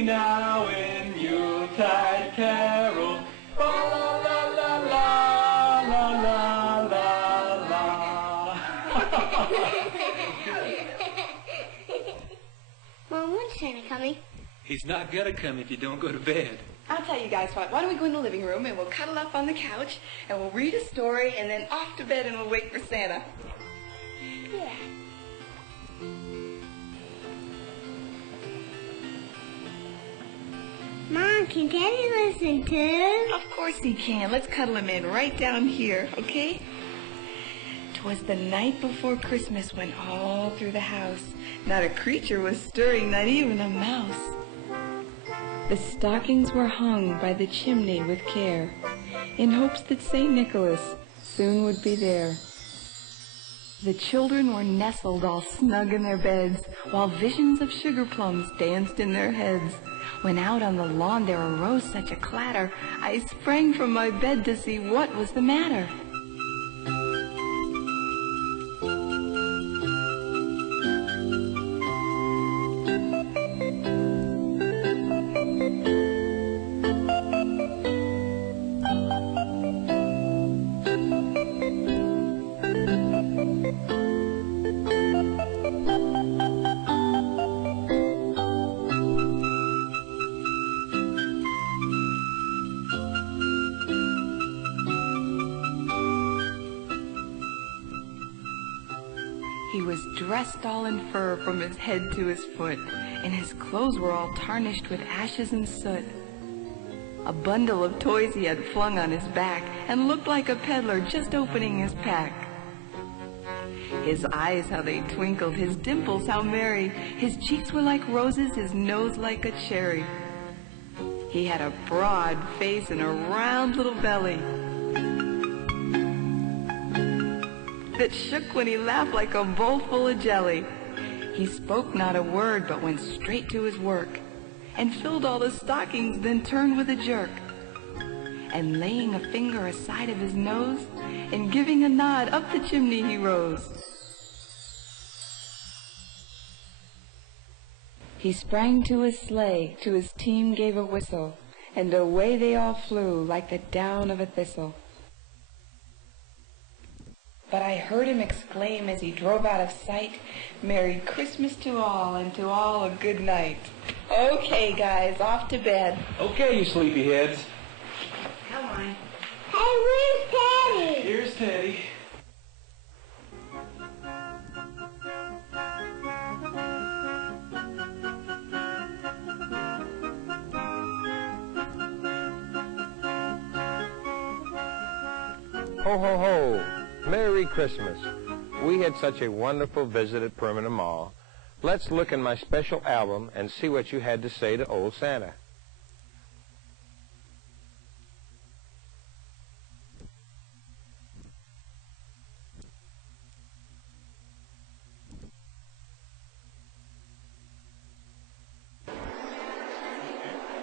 me now in Yuletide carol. La la la la la la la la. Mom, when's Santa coming? He's not gonna come if you don't go to bed. I'll tell you guys what. Why don't we go in the living room and we'll cuddle up on the couch and we'll read a story and then off to bed and we'll wait for Santa. Yeah. Mom, can Daddy listen too? Of course he can. Let's cuddle him in right down here, okay? 'Twas the night before Christmas when all through the house not a creature was stirring, not even a mouse. The stockings were hung by the chimney with care, in hopes that St. Nicholas soon would be there. The children were nestled all snug in their beds, while visions of sugar plums danced in their heads. When out on the lawn there arose such a clatter, I sprang from my bed to see what was the matter. He was dressed all in fur from his head to his foot, and his clothes were all tarnished with ashes and soot. A bundle of toys he had flung on his back, and looked like a peddler just opening his pack. His eyes, how they twinkled, his dimples, how merry, his cheeks were like roses, his nose like a cherry. He had a broad face and a round little belly that shook when he laughed like a bowl full of jelly. He spoke not a word, but went straight to his work, and filled all the stockings, then turned with a jerk. And laying a finger aside of his nose, and giving a nod, up the chimney he rose. He sprang to his sleigh, to his team gave a whistle, and away they all flew like the down of a thistle. But I heard him exclaim as he drove out of sight, "Merry Christmas to all, and to all a good night." Okay, guys, off to bed. Okay, you sleepyheads. Come on. Hey, where's Daddy? Here's Teddy. Ho, ho, ho. Merry Christmas. We had such a wonderful visit at Permanent Mall. Let's look in my special album and see what you had to say to old Santa.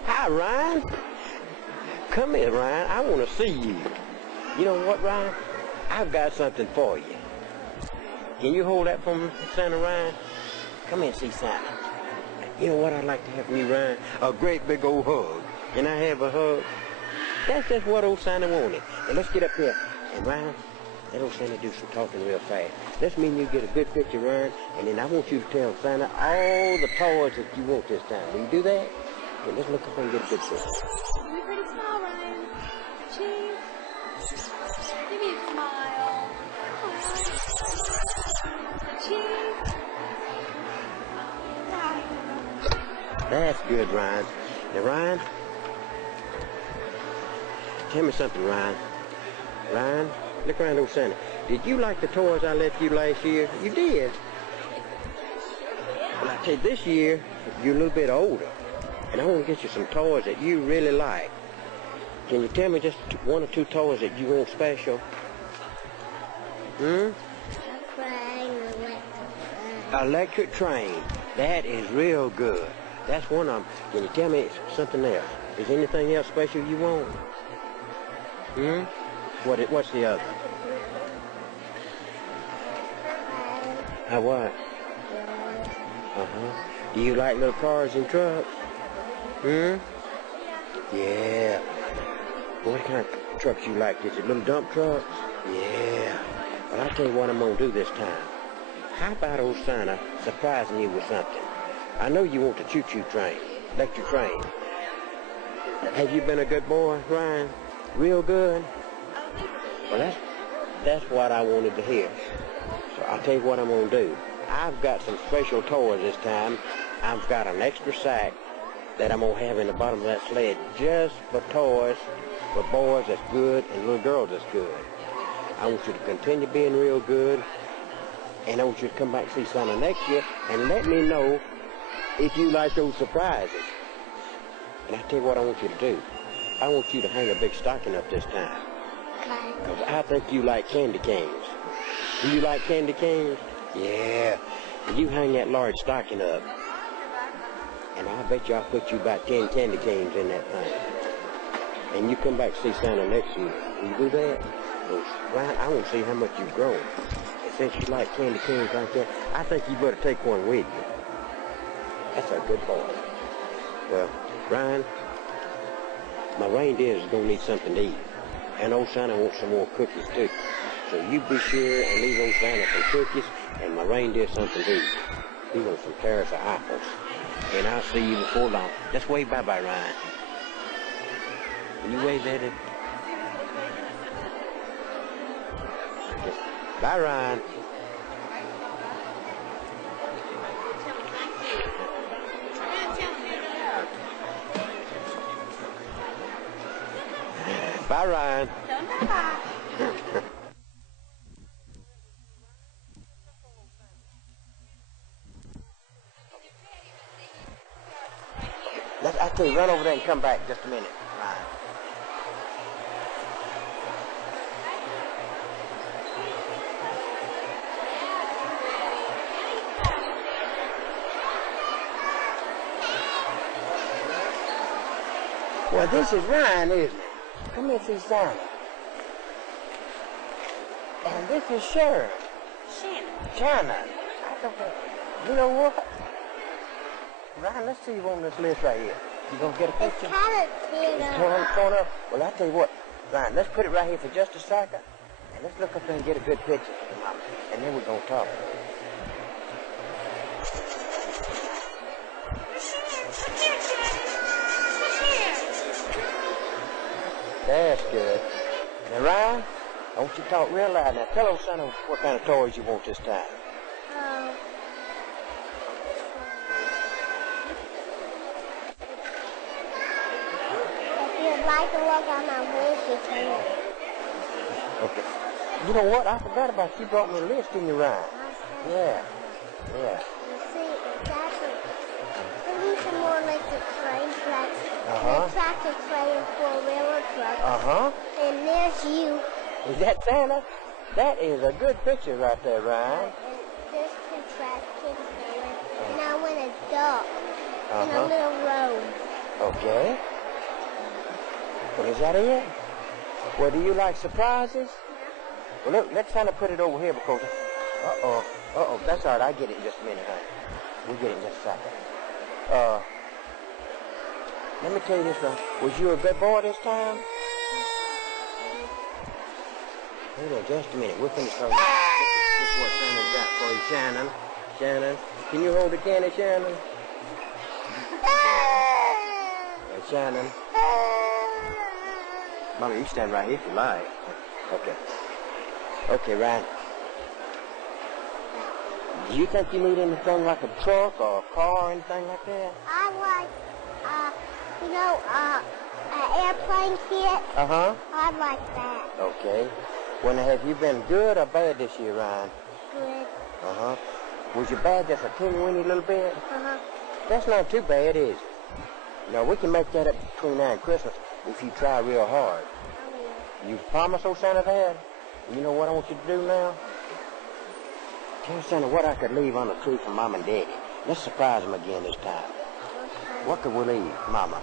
Hi, Ryan. Come in, Ryan. I want to see you. You know what, Ryan? I've got something for you. Can you hold that for me, Santa, Ryan? Come in and see Santa. You know what I'd like to have from you, Ryan? A great big old hug. Can I have a hug? That's just what old Santa wanted. Now let's get up here. And Ryan, let old Santa do some talking real fast. Let's mean you get a good picture, Ryan, and then I want you to tell Santa all the toys that you want this time. Will you do that? Okay, let's look up and get a good picture. Give me a pretty smile, Ryan. Cheese. Give me a smile. Cheese. That's good, Ryan. Now, Ryan, tell me something, Ryan. Ryan, look around old Santa. Did you like the toys I left you last year? You did. Well, I tell you, this year, you're a little bit older, and I want to get you some toys that you really like. Can you tell me just one or two toys that you want special? Electric train. That is real good. That's one of them. Can you tell me something else? Is anything else special you want? What's the other? What? Do you like little cars and trucks? Yeah. What kind of trucks you like? Is it little dump trucks? Yeah. Well, I'll tell you what I'm going to do this time. How about old Santa surprising you with something? I know you want the choo-choo train, electric train. Have you been a good boy, Ryan? Real good? Well, that's what I wanted to hear. So I'll tell you what I'm going to do. I've got some special toys this time. I've got an extra sack that I'm going to have in the bottom of that sled just for toys for boys that's good and little girls that's good. I want you to continue being real good, and I want you to come back and see Santa next year and let me know if you like those surprises. And I'll tell you what I want you to do. I want you to hang a big stocking up this time. Okay. Because I think you like candy canes. Do you like candy canes? Yeah. You hang that large stocking up. And I bet you I'll put you about 10 candy canes in that thing. And you come back to see Santa next year. Will you do that? Well, Ryan, I want to see how much you've grown. And since you like candy canes like that, I think you better take one with you. That's a good boy. Well, Ryan, my reindeer is going to need something to eat. And old Santa wants some more cookies, too. So you be sure and leave old Santa some cookies and my reindeer something to eat. He wants some carrots or apples. And I'll see you before long. Just wave bye-bye, Ryan. Can you wave at it? Just, bye, Ryan. Bye, Ryan. I tell you, run over there and come back just a minute, Ryan. Well, this is Ryan, isn't it? Come here, see Santa. And this is Shannon. Shannon. I don't know. You know what? Ryan, let's see you on this list right here. You gonna get a picture? It's kind of It's on the corner. Well, I'll tell you what, Ryan, let's put it right here for just a second. And let's look up there and get a good picture. And then we're gonna talk. That's good. Now, Ryan, I want you to talk real loud. Now, tell old Santa what kind of toys you want this time. If you'd like to look on my list, you can. Okay. You know what? I forgot about you. You brought me a list, didn't you, Ryan? Yeah. Yeah. You see, it's actually, we need some more electric train tracks, and tractor train, four-wheeler trucks. And there's you. Is that Santa? That is a good picture right there, Ryan. And there's two tractors there. And I want a duck in a little road. Okay. Well, is that it? Well, do you like surprises? Well, look, let's kind of put it over here because... Uh-oh. That's all right. I'll get it in just a minute, honey. We'll get it in just a second. Let me tell you this, Ryan. Was you a good boy this time? Hold on just a minute. We'll finish talking. This is what Shannon's got for you, Shannon. Shannon. Can you hold the candy, Shannon? Shannon. Mommy, you stand right here if you like. Okay. Okay, Ryan. Do you think you need anything like a truck or a car or anything like that? I like, an airplane kit. I'd like that. Okay. Well, now, have you been good or bad this year, Ryan? Good. Was your bad just a teeny-weeny little bit? That's not too bad, is it? No, we can make that up between now and Christmas if you try real hard. You promise old Santa that? You know what I want you to do now? Tell Santa what I could leave on the tree for Mom and Daddy. Let's surprise them again this time. What could we leave, Mama?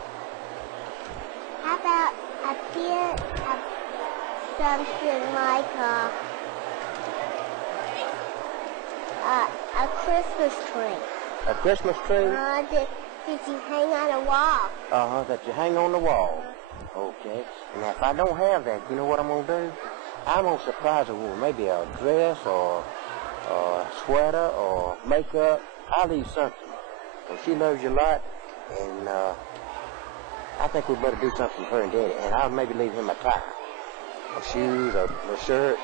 How about a bit of something like a Christmas tree? A Christmas tree? that you hang on a wall. That you hang on the wall. Okay. Now, if I don't have that, you know what I'm going to do? I'm going to surprise her with maybe a dress or a sweater or makeup. I'll leave something. And she loves you a lot, and I think we better do something for her and Daddy. And I'll maybe leave him a tie, or shoes, or a shirt.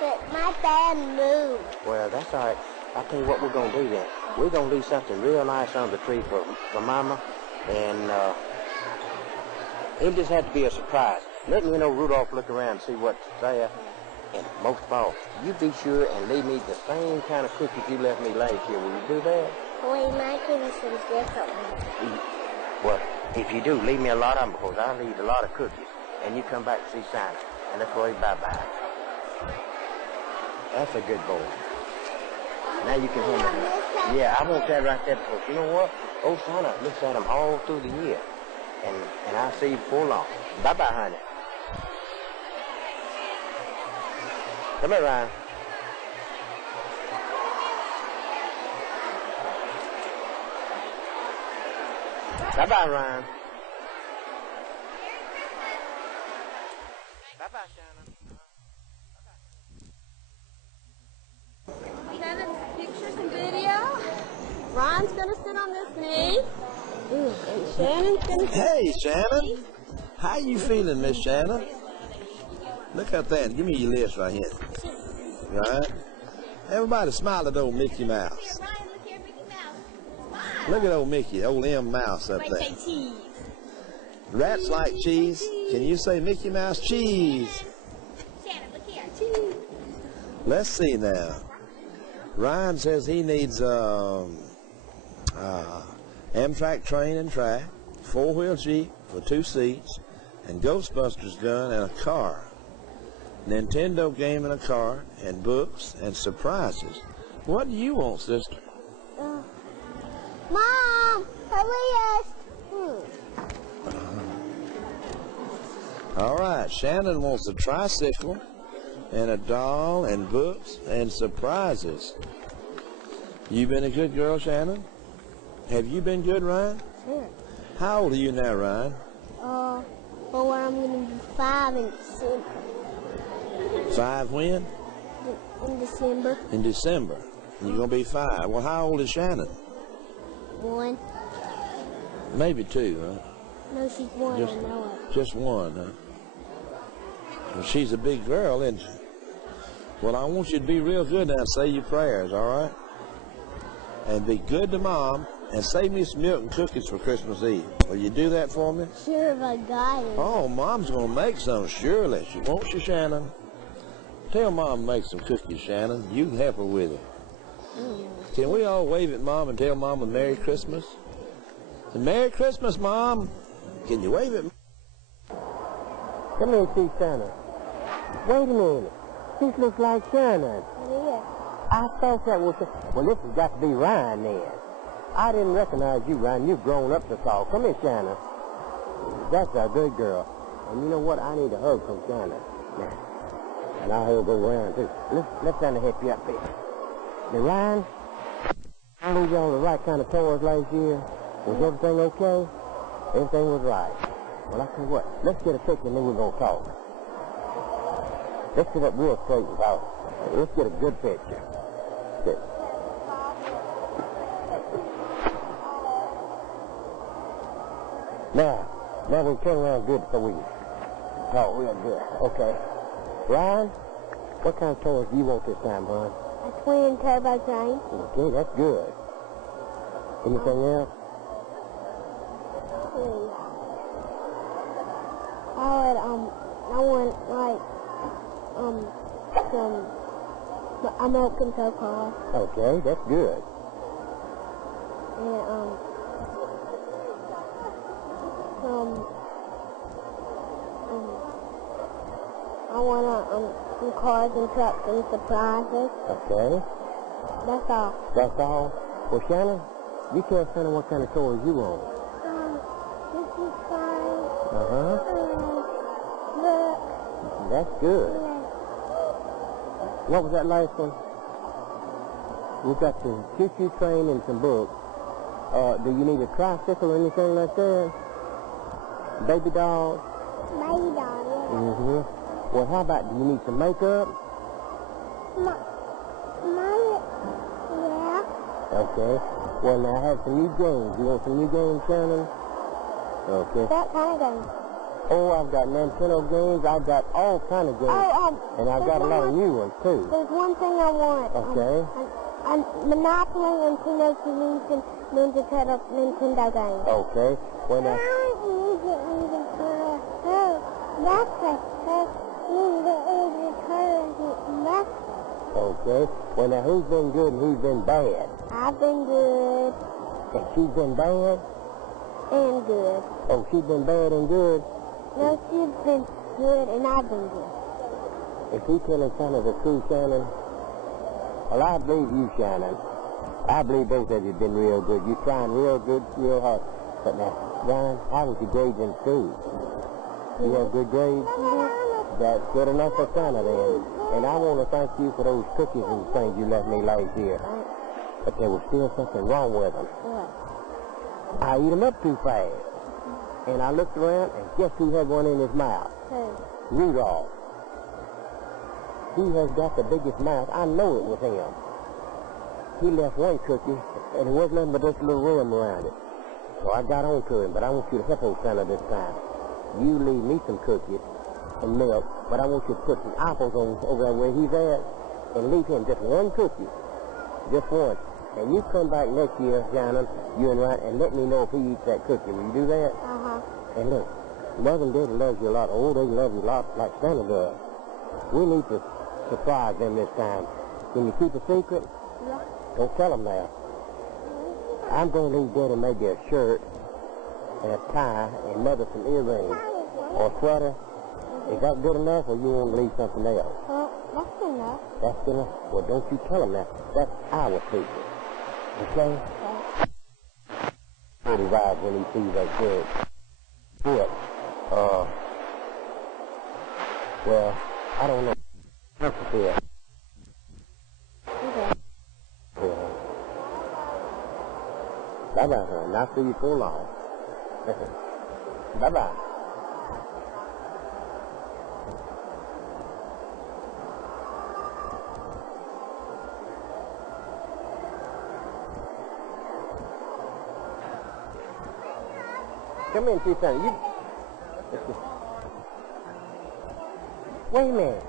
But my dad moved. Well, that's all right. I'll tell you what we're going to do then. We're going to leave something real nice on the tree for Mama, and it'll just have to be a surprise. Let me, Rudolph look around and see what's there. And most of all, you be sure and leave me the same kind of cookies you left me last year. Will you do that? We might give you some different ones. Well, if you do, leave me a lot of them, because I'll eat a lot of cookies. And you come back to see Shannon. And let's say bye-bye. That's a good boy. Now you can hear me. Yeah, I want that right there, because you know what? Old Shannon looks at him all through the year. And I'll see you before long. Bye-bye, honey. Come here, Ryan. Bye-bye, Ryan. Bye-bye, Shannon. Shannon, pictures and video. Ron's gonna sit on this knee. And Shannon's gonna sit. Hey, Shannon. How you feeling, Miss Shannon? Look at that. Give me your list right here. Right? Everybody smile at old Mickey Mouse. Ryan, look here, Mickey Mouse. Look at old Mickey, old M Mouse up there. Say cheese. Rats like cheese. Can you say Mickey Mouse cheese? Shannon, look here, cheese. Let's see now. Ryan says he needs Amtrak train and track, 4-wheel Jeep for 2 seats, and Ghostbusters gun and a car. Nintendo game and a car, and books, and surprises. What do you want, sister? Mom, hurry us. All right, Shannon wants a tricycle, and a doll, and books, and surprises. You been a good girl, Shannon? Have you been good, Ryan? Sure. How old are you now, Ryan? Well, I'm going to be 5 in December. 5 when? In December. In December. You're going to be 5. Well, how old is Shannon? 1. Maybe 2, huh? No, she's 1, Just- I know it. Just 1, huh? Well, she's a big girl, isn't she? Well, I want you to be real good now and say your prayers, all right? And be good to Mom, and save me some milk and cookies for Christmas Eve. Will you do that for me? Sure, if I got it. Oh, Mom's going to make some, surely. She wants you, Shannon. Tell Mom to make some cookies, Shannon. You can help her with it. Can we all wave at Mom and tell Mom a Merry Christmas? Merry Christmas, Mom. Can you wave at Mom? Come here and see Shannon. Wait a minute. This looks like Shannon. Yeah. I thought that was... Well, this has got to be Ryan then. I didn't recognize you, Ryan. You've grown up to tall. Come here, Shannon. That's a good girl. And you know what? I need a hug from Shannon. Now, and I'll go around, too. Let Shannon help you up here. Now, Ryan, I leave y'all the right kind of toys last year. Was everything okay? Everything was right. Well, I tell you what. Let's get a picture and then we're going to talk. Let's get up real straight and talk. Let's get a good picture. Good. Now we turn around good so we can talk real good. Okay. Ryan, what kind of toys do you want this time, Ron? A twin turbo train. Okay, that's good. Anything else? I want, a milk control car. Okay, that's good. And, I want some cars and trucks and surprises. Okay. That's all. That's all? Well, Shannon, you tell Shannon what kind of toys you want. This is fine. Uh-huh. Look. That's good. What was that last one? We got the choo-choo train and some books. Do you need a tricycle or anything like that? Baby dolls? Baby doll, yeah. Mm-hmm. Well, how about, do you need some makeup? Yeah. Okay. Well, now I have some new games. You want some new games, Shannon? Okay. What kind of game? Oh, I've got Nintendo games. I've got all kind of games. And I've got a lot of new ones, too. There's one thing I want. Okay. Monopoly and Teenage Mutant Ninja Turtle Nintendo games. Okay. Well, now... Okay. Well, now, who's been good and who's been bad? I've been good. And she's been bad? And good. Oh, she's been bad and good? No, she's been good and I've been good. Is he telling Shannon the truth, Shannon? Well, I believe you, Shannon. I believe both of you have been real good. You're trying real good, real hard. But now, Ryan, how was your grades in school? You have good grades? That's good enough for Santa then. And I want to thank you for those cookies and things you left me last year. But there was still something wrong with them. What? I eat them up too fast. And I looked around, and guess who had one in his mouth? Who? Rudolph. He has got the biggest mouth. I know it was him. He left one cookie, and it wasn't nothing but just a little rim around it. So I got on to him, but I want you to help old Santa this time. You leave me some cookies and milk, but I want you to put some apples on over there where he's at, and leave him just one cookie. Just one. And you come back next year, Shannon, you and Ryan, and let me know if he eats that cookie. Will you do that? Uh-huh. And look, Mother and Daddy loves you a lot. Oh, they love you a lot like Santa does. We need to surprise them this time. Can you keep a secret? Yeah. Don't tell them that. I'm going to leave Daddy maybe a shirt and a tie and Mother some earrings or a sweater. Is that good enough, or you want to leave something else? That's good enough. That's good enough? Well, don't you tell them that. That's our secret. Okay? Pretty wise when he sees that good. But, well, I don't know. Yeah. Okay. Bye-bye, hon. Not see you for long. Bye-bye. Come in, see Santa. You... Wait a minute.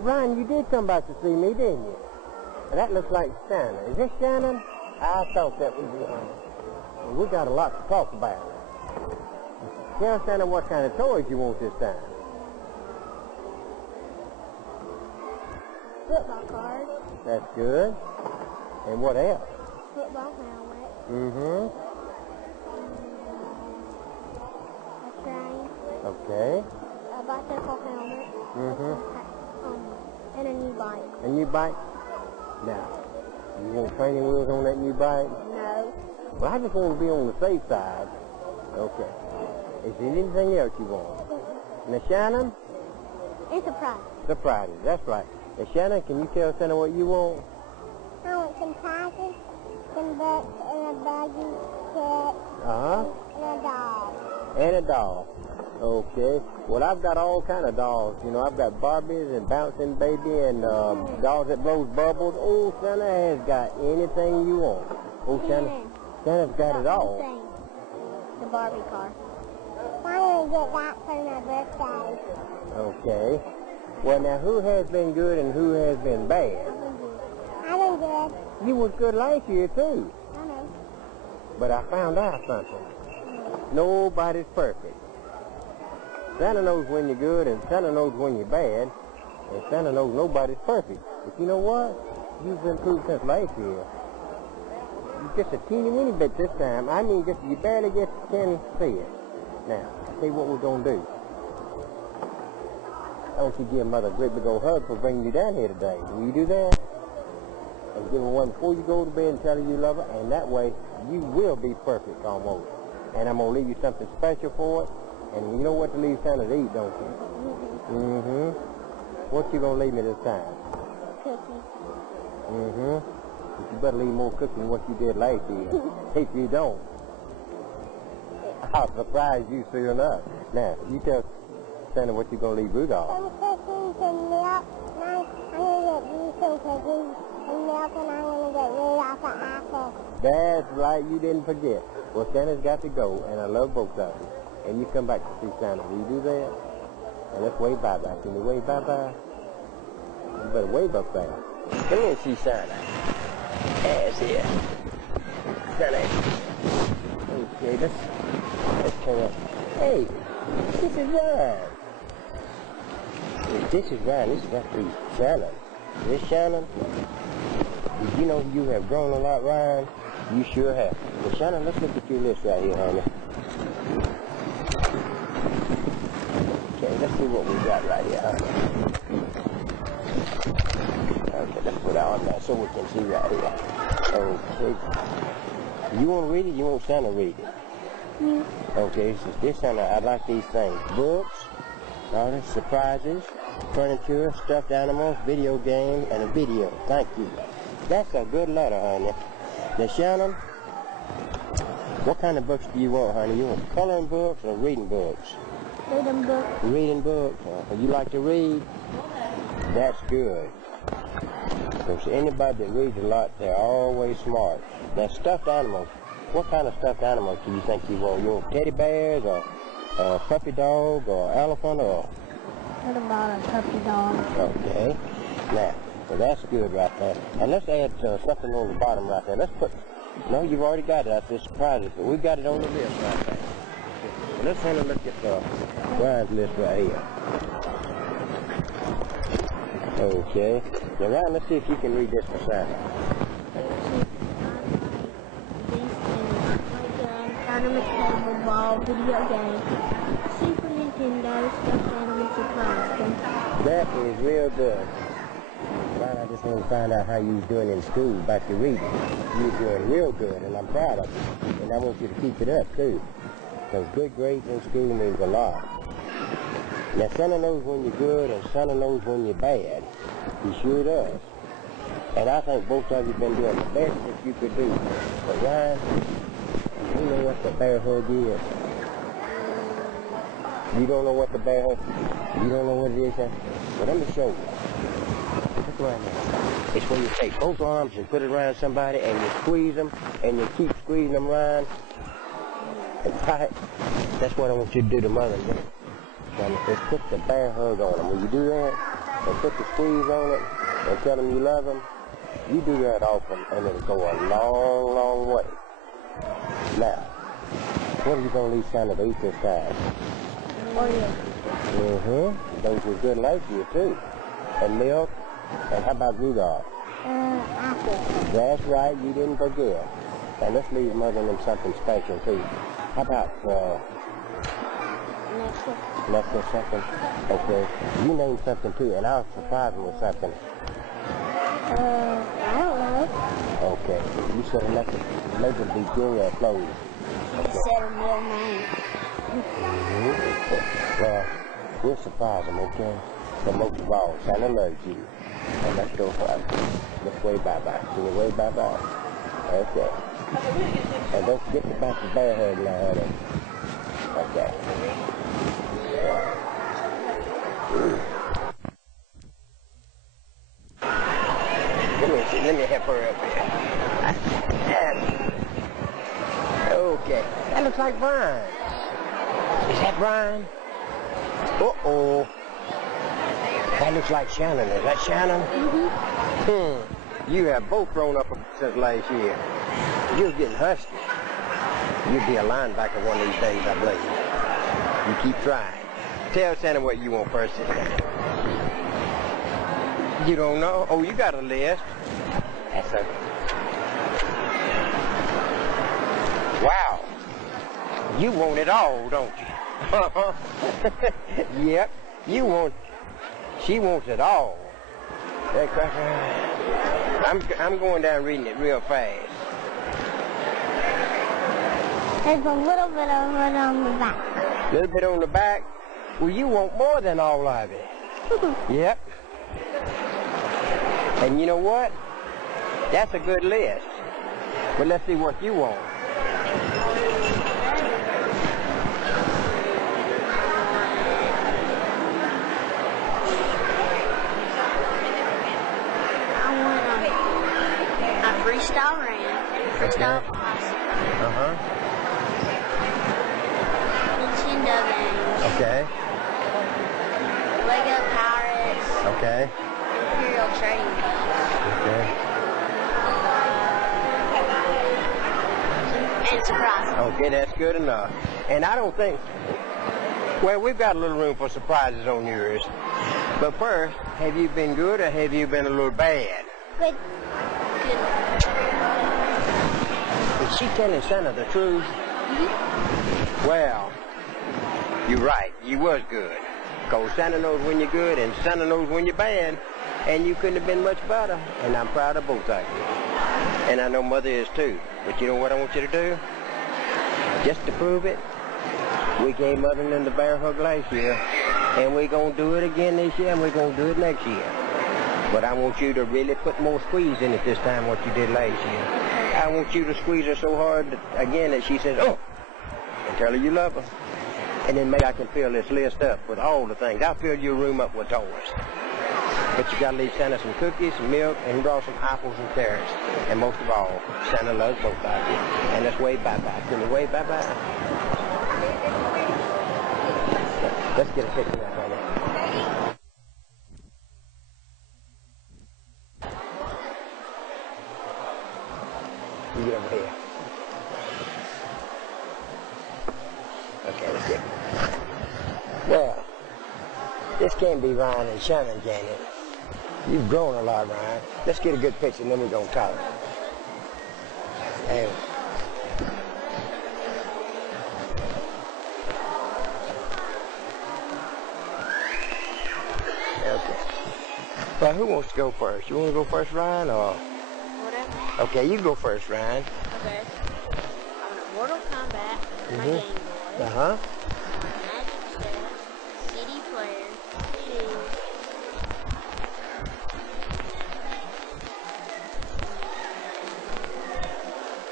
Ryan, you did come back to see me, didn't you? And that looks like Shannon. Is this Shannon? I thought that was well, we got a lot to talk about. Tell Santa what kind of toys you want this time. Football cards. That's good. And what else? Football helmet. Mm-hmm. A train. Okay. A bicycle helmet. Mm-hmm. And a new bike. A new bike? Now, you want training wheels on that new bike? No. Well, I just want to be on the safe side. Okay. Is there anything else you want? Now, Shannon? It's a prize. Surprises, that's right. Now, Shannon, can you tell Santa what you want? I want some prizes, some books, and a baggy cat, Uh-huh. and a doll. And a doll. Okay. Well, I've got all kind of dolls. You know, I've got Barbies and Bouncing Baby and dolls that blows bubbles. Oh, Santa has got anything you want. Oh, Santa's got it all. The Barbie car. I want to get that for my birthday. Okay. Well, now, who has been good and who has been bad? I've been good. You was good last year, too. I know. But I found out something. Nobody's perfect. Santa knows when you're good, and Santa knows when you're bad, and Santa knows nobody's perfect. But you know what? You've improved since last year. Just a teeny-weeny bit this time. I mean, just you barely just can see it. Now, see what we're going to do. I want you to give Mother a great big old hug for bringing you down here today. Will you do that? And give her one before you go to bed and tell her you love her, and that way you will be perfect almost. And I'm going to leave you something special for it. And you know what to leave Santa to eat, don't you? Mm-hmm. What you going to leave me this time? Cookies. Mm-hmm. But you better leave more cooking than what you did last year. If you don't, I'll surprise you soon enough. Now, you tell Shannon what you're going to leave Rudolph. Some cookies and milk. I'm going to get you some cookies and milk, and I'm going to get Rudolph an apple. That's right, you didn't forget. Well, Shannon's got to go, and I love both of you. And you come back to see Shannon. Will you do that? And let's wave bye-bye. Can you wave bye-bye? You better wave up there. Come here and see Shannon. Yes, here. Shannon. Okay, let's turn up. Hey, this is Ryan. This is Ryan. This is actually Shannon. This Shannon? Did you know you have grown a lot, Ryan? You sure have. Well, Shannon, let's look at your list right here, honey. Okay, let's see what we got right here, honey. Okay, let's put it on there so we can see right here. Okay. You want to read it? You want Shannon to read it? Okay, this Shannon, I like these things. Books, all this surprises, furniture, stuffed animals, video games, and a video. Thank you. That's a good letter, honey. Now, Shannon, what kind of books do you want, honey? You want coloring books or reading books? Reading books. Reading books. You like to read? That's good. Because anybody that reads a lot, they're always smart. Now, stuffed animals. What kind of stuffed animals do you think you want? You want teddy bears or a puppy dog or elephant or? What about a puppy dog? Okay. Now, so that's good right there. And let's add something on the bottom right there. Let's put, no, you've already got it. I just surprised it, but we got it on the list right there. Okay. Let's have a look at Ryan's list right here. Okay. Now, Ryan, let's see if you can read this for Shannon. Animal table ball, video game, Super Nintendo, stuffed animal surprise. That is real good. Ryan, I just want to find out how you're doing in school about your reading. You're doing real good, and I'm proud of you. And I want you to keep it up, too. Because good grades in school means a lot. Now, Shannon knows when you're good, and Shannon knows when you're bad. He sure does. And I think both of you have been doing the best that you could do. But Ryan, you know what the bear hug is? You don't know what the bear hug is? You don't know what it is, huh? Well, let me show you. Look right now. It's when you take both arms and put it around somebody and you squeeze them and you keep squeezing them around and tight. That's what I want you to do to Mother. Just put the bear hug on them. When you do that and put the squeeze on it and tell them you love them, you do that often and it'll go a long, long way. Now, what are you going to leave Shannon to eat this time? Oreos. Those were good last year, too. And milk. And how about Rudolph? Apple. That's right, you didn't forget. And let's leave Mother and them something special, too. How about, necklace something? Okay. You name something, too, and I'll surprise you with something. I don't know. Okay. You said a necklace. Maybe it'll be jewelry or clothes. Okay. You said a real name. Well, we'll surprise them, okay? But most of all, Santa loves you. And let's go for it. Let's wave bye-bye. Can you wave bye-bye? Okay. And don't forget about the bear hug now, honey. Okay. Let me help her up here. Okay. That looks like Brian. Is that Brian? Uh-oh. That looks like Shannon. Is that Shannon? Mm-hmm. You have both grown up since last year. You're getting husky. You'll be a linebacker one of these days, I believe. You keep trying. Tell Shannon what you want first. You don't know? Oh, you got a list. That's a... Wow. You want it all, don't you? Yep. You want... She wants it all. That cracker. I'm going down reading it real fast. There's a little bit of it on the back. A little bit on the back? Well, you want more than all of it. Yep. And you know what? That's a good list. But let's see what you want. Freestyle ran. Freestyle pasta. Nintendo games. Okay. Lego Pirates. Okay. Imperial Trading Cards. Okay. And surprises. Okay, that's good enough. And I don't think, well, we've got a little room for surprises on yours. But first, have you been good or have you been a little bad? Good. Is she telling Santa the truth? Well, you're right. You was good. Because Santa knows when you're good and Santa knows when you're bad. And you couldn't have been much better. And I'm proud of both of you. And I know Mother is too. But you know what I want you to do? Just to prove it, we gave Mother in the bear hug last year. And we're going to do it again this year and we're going to do it next year. But I want you to really put more squeeze in it this time what you did last year. I want you to squeeze her so hard again that she says, oh, and tell her you love her. And then maybe I can fill this list up with all the things. I'll fill your room up with toys. But you got to leave Santa some cookies, some milk, and draw some apples and carrots. And most of all, Santa loves both of you. And let's wave bye-bye. Can we wave bye-bye? Let's get a picture of honey. You get over here. Okay, let's get it. Well, this can't be Ryan and Shannon, can it? You've grown a lot, Ryan. Let's get a good picture and then we're going to talk. Hey. Okay. Well, who wants to go first? You want to go first, Ryan, or? Whatever. Okay, you go first, Ryan. Okay. On a Mortal Kombat, my Game Boy. Uh-huh. On a Magic Set, CD player, CDs.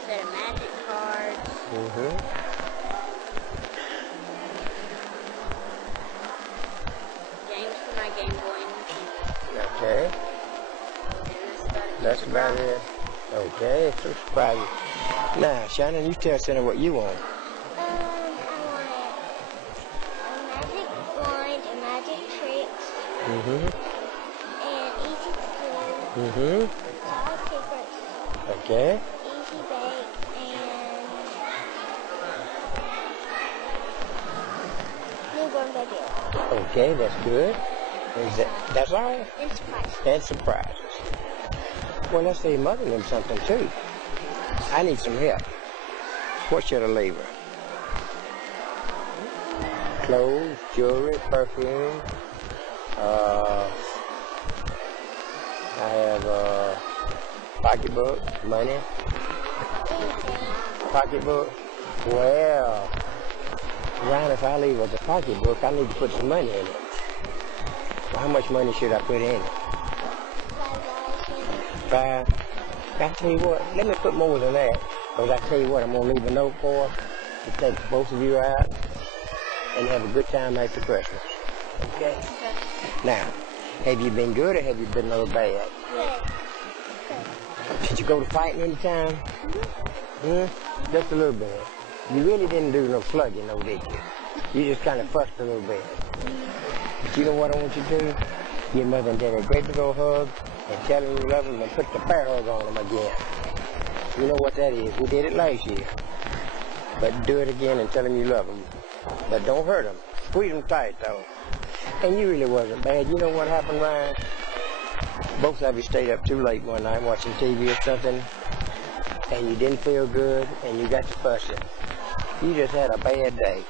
Set of magic cards. Games for my Game Boy and Nintendo. Okay. And That's about it. Okay, so surprising. Now, Shannon, you tell Santa what you want. I want a magic wand, a magic trick, and easy to do, child secrets, Okay. easy bake, and newborn baby. Okay, that's good. That's all? And surprise. And surprises. Well, let's leave Mother them something, too. I need some help. What should I leave her? Clothes, jewelry, perfume. I have a pocketbook, money. Pocketbook. Well, Ryan, if I leave her the pocketbook, I need to put some money in it. Well, how much money should I put in it? $5. I tell you what, let me put more than that. Because I tell you what, I'm going to leave a note for her to take both of you out and have a good time after Christmas. Okay? Now, have you been good or have you been a little bad? Did you go to fighting any time? Just a little bit. You really didn't do no slugging, no, did you? You just kind of fussed a little bit. But you know what I want you to do? Give Mother and Daddy a great big old hug and tell them you love them and put the bear hug on them again. You know what that is. We did it last year. But do it again and tell them you love them. But don't hurt them. Squeeze them tight, though. And you really wasn't bad. You know what happened, Ryan? Both of you stayed up too late one night watching TV or something, and you didn't feel good, and you got to fussing. You just had a bad day.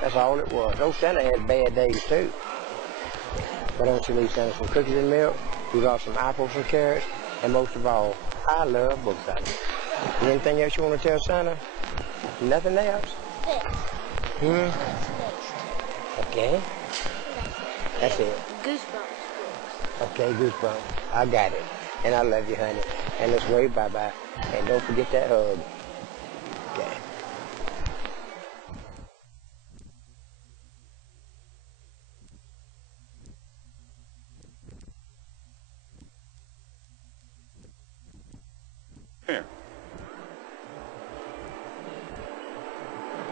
That's all it was. Oh, Santa had bad days, too. Why don't you leave Santa some cookies and milk? You got some apples and carrots, and most of all, I love both of you. Anything else you want to tell Santa? Nothing else? Okay. That's it. Goosebumps. Okay, goosebumps. I got it. And I love you, honey. And let's wave bye-bye. And don't forget that hug. Okay. Here.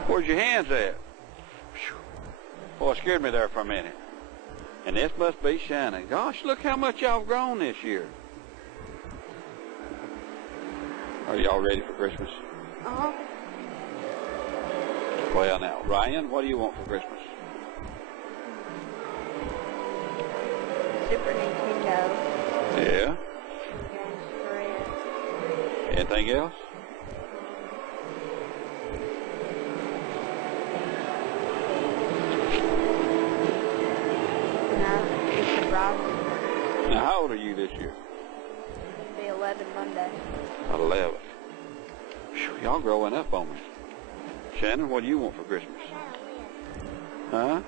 Where's your hands at? Boy, it scared me there for a minute. And this must be Shannon. Gosh, look how much y'all have grown this year. Are y'all ready for Christmas? Uh-huh. Well, now, Ryan, what do you want for Christmas? Super Nintendo. Yeah. Games for it. Anything else? Now, how old are you this year? I'll be 11 Monday. 11. Y'all growing up on me. Shannon, what do you want for Christmas? Huh?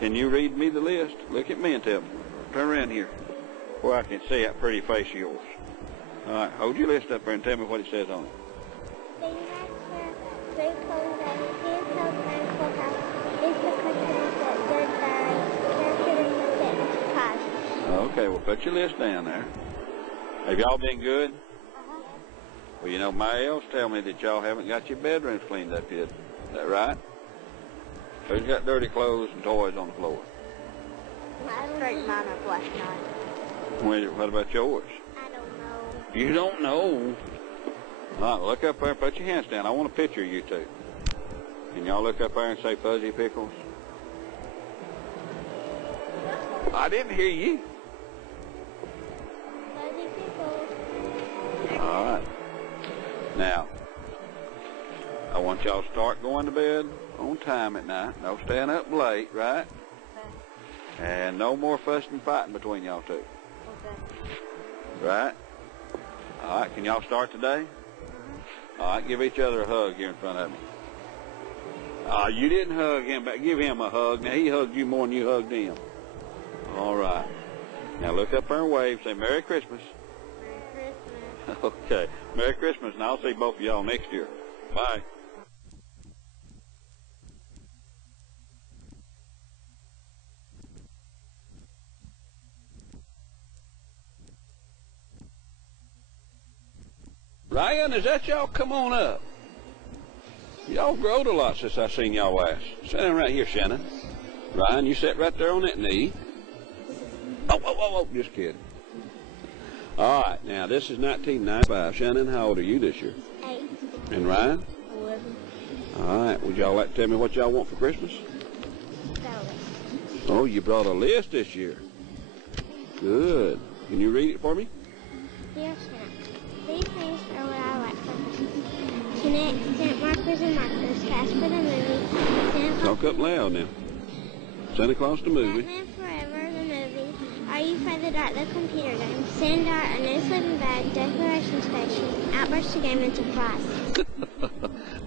Can you read me the list? Look at me and tell me. Turn around here where I can see that pretty face of yours. All right, hold your list up there and tell me what it says on it. Okay, well, put your list down there. Have y'all been good? Uh-huh. Well, you know, my elves tell me that y'all haven't got your bedrooms cleaned up yet. Is that right? Who's got dirty clothes and toys on the floor? I straightened mine up last night. What about yours? I don't know. You don't know? All right, look up there and put your hands down. I want a picture of you two. Can y'all look up there and say Fuzzy Pickles? I didn't hear you. Fuzzy Pickles. All right. Now, I want y'all to start going to bed on time at night. No staying up late, right? Okay. And no more fussing and fighting between y'all two. Okay. Right? All right, can y'all start today? All right, give each other a hug here in front of me. You didn't hug him back. Give him a hug. Now, he hugged you more than you hugged him. All right. Now, look up there and wave. Say, Merry Christmas. Merry Christmas. Okay. Merry Christmas, and I'll see both of y'all next year. Bye. Ryan, is that y'all? Come on up. Y'all growed a lot since I seen y'all last. Sit down right here, Shannon. Ryan, you sit right there on that knee. Oh, just kidding. All right, now this is 1995. Shannon, how old are you this year? 8. And Ryan? 11. All right, would y'all like to tell me what y'all want for Christmas? Got Oh, you brought a list this year. Good. Can you read it for me? Dear Shannon, these things are what I like for Christmas. Connect, scent markers and markers, Cash for the movie, Santa Claus. Talk up loud now. Santa Claus the movie. Batman Forever, the movie. Are You Afraid of the Dark, the computer game. Sandart, a new sleeping bag, Declaration Station, Outburst of Game, and Surprise.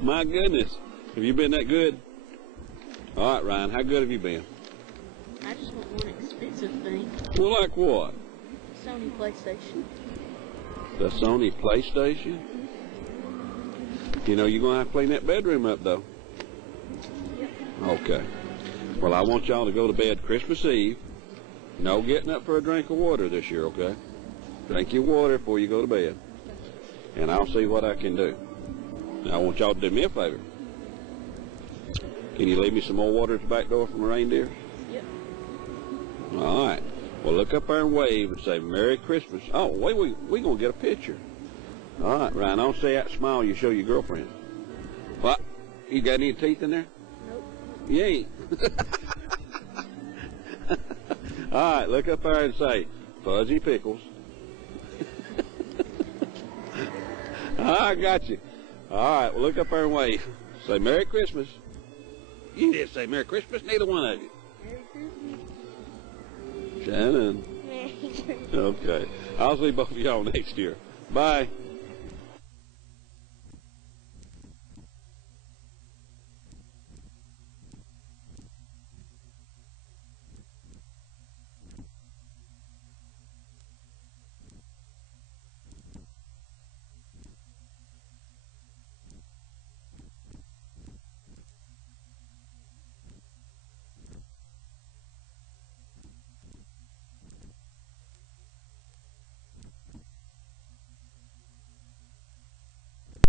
My goodness. Have you been that good? All right, Ryan, how good have you been? I just want one expensive thing. Well, like what? Sony PlayStation. The Sony PlayStation? You know, you're going to have to clean that bedroom up, though. Yep. Okay. Well, I want y'all to go to bed Christmas Eve. No getting up for a drink of water this year, okay? Drink your water before you go to bed. And I'll see what I can do. Now, I want y'all to do me a favor. Can you leave me some more water at the back door from the reindeer? Yep. All right. Well, look up there and wave and say, Merry Christmas. Oh, wait, we're going to get a picture. All right, Ryan, don't say that smile you show your girlfriend. What? You got any teeth in there? Nope. You ain't. All right, look up there and say, Fuzzy Pickles. I got you. All right, well, look up there and wave. Say, Merry Christmas. You didn't say Merry Christmas, neither one of you. Merry Christmas. Shannon. Merry Christmas. Okay. I'll see both of y'all next year. Bye.